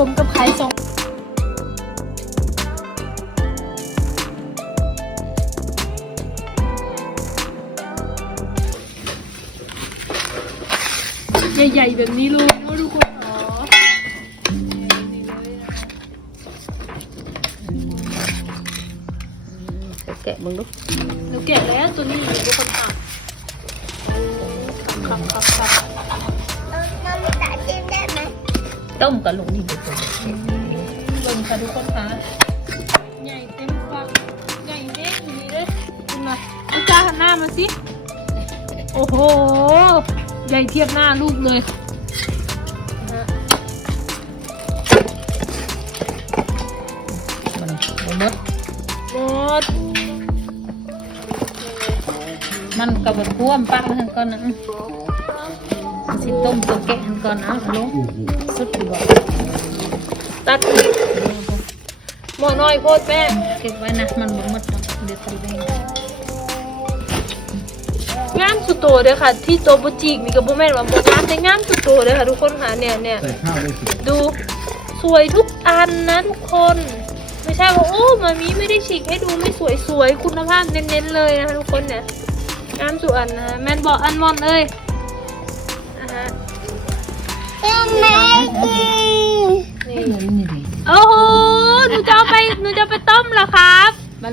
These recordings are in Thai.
สมกับขายสองใหญ่ๆแบบนี้เลยนะทุกคนอ๋อแกะมึงดูเราแกะแล้วตัวนี้ทุกคนค่ะครับครับครับ ต้มกับลุงนี่ดูตัวเบิ่งค่ะทุกคนค่ะใหญ่เต็มฟังใหญ่แน่ดีเลยดูหน่อยลูกจ้าหันหน้ามาสิ โอ้โห ใหญ่เทียบหน้าลูกเลยนะมันบ่หมดหมดมันกับบท่วมปากมันก่อนนะสิต้มตัวแกะมันก่อนนะลุง สุดดีกว่าตัดอีกหมอน้อยโพดแม่เก็บไว้นะมันบ่หมดหรอกเดี๋ยวตีไปงามสุดโตเด้อค่ะ ที่โตวบุจิกนี่ก็บ่แม่นว่าบ่งามแต่งามสุดโตเด้อค่ะ ทุกคนค่ะเนี่ยเนี่ยใส่ข้าวได้สิดูสวยทุกอันนะทุกคน ไม่ใช่ว่าโอ้มามีไม่ได้ฉีกให้ดูไม่สวยสวยคุณภาพเน้นๆเลยนะคะทุกคนเนี่ยงามสุดอันนะแมนบอกอันมอนเลยอะ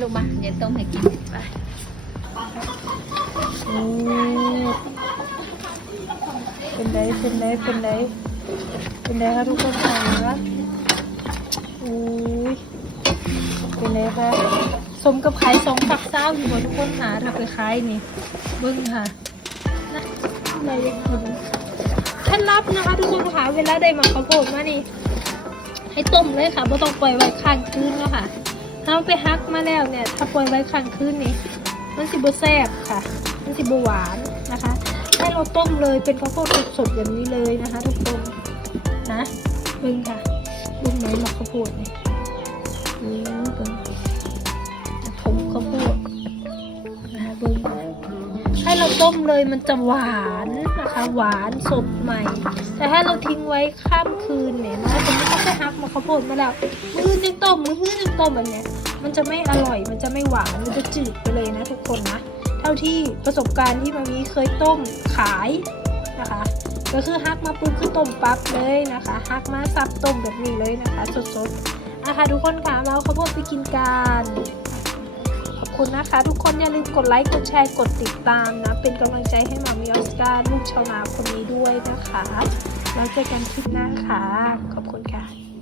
กมาเดี๋ยวต้มให้กินไปโอ้เป็นไรเป็นไรเป็นไรเป็นไรคะทุกคนค่ะโอ้ยเป็นไรคะสมกับขายสองฝักเศร้าอยู่บนทุกคนหาถ้าไปขายนี่เบิ้งค่ะนะอะไรอย่างนี้เคล็ดลับนะคะทุกคนค่ะเวลาได้หมาข้าวโพดมานี่ให้ต้มเลยค่ะไม่ต้องปล่อยไว้ข้างคืนแล้วค่ะ ถ้าเอาไปฮักมาแล้วเนี่ย ถ้าปล่อยไว้ข้งคืนนี่มันสิบแซ่บค่ะ มันสิบหวานนะคะ ให้เราต้มเลยเป็นข้าวโพดสดๆอย่างนี้เลยนะคะทุกคนนะเบิ่งค่ะเบิ่งไหนหมักข้าวโพดเนี่ยอืมเบิ่ง เราต้มเลยมันจะหวานนะคะ หวานสดใหม่ แต่ถ้าเราทิ้งไว้ข้ามคืนเนี่ยนะสมมติเขาไปฮักมาข้าวโพดมาแล้วมือนึงต้มมือนึงต้มอันเนี้ยมันจะไม่อร่อยมันจะไม่หวานมันจะจืดไปเลยนะทุกคนนะเท่าที่ประสบการณ์ที่มามีเคยต้มขายนะคะ ก็คือฮักมาปุ๊บคือต้มปั๊บเลยนะคะฮักมาซับต้มแบบนี้เลยนะคะ สดๆนะคะทุกคนค่ะเอาข้าวโพดไปกินกัน คุณนะคะ ทุกคนอย่าลืมกดไลค์ กดแชร์ กดติดตามนะ เป็นกำลังใจให้มามิออสการ์ลูกชาวนาคนนี้ด้วยนะคะ แล้วเจอกันคลิปหน้าค่ะ ขอบคุณค่ะ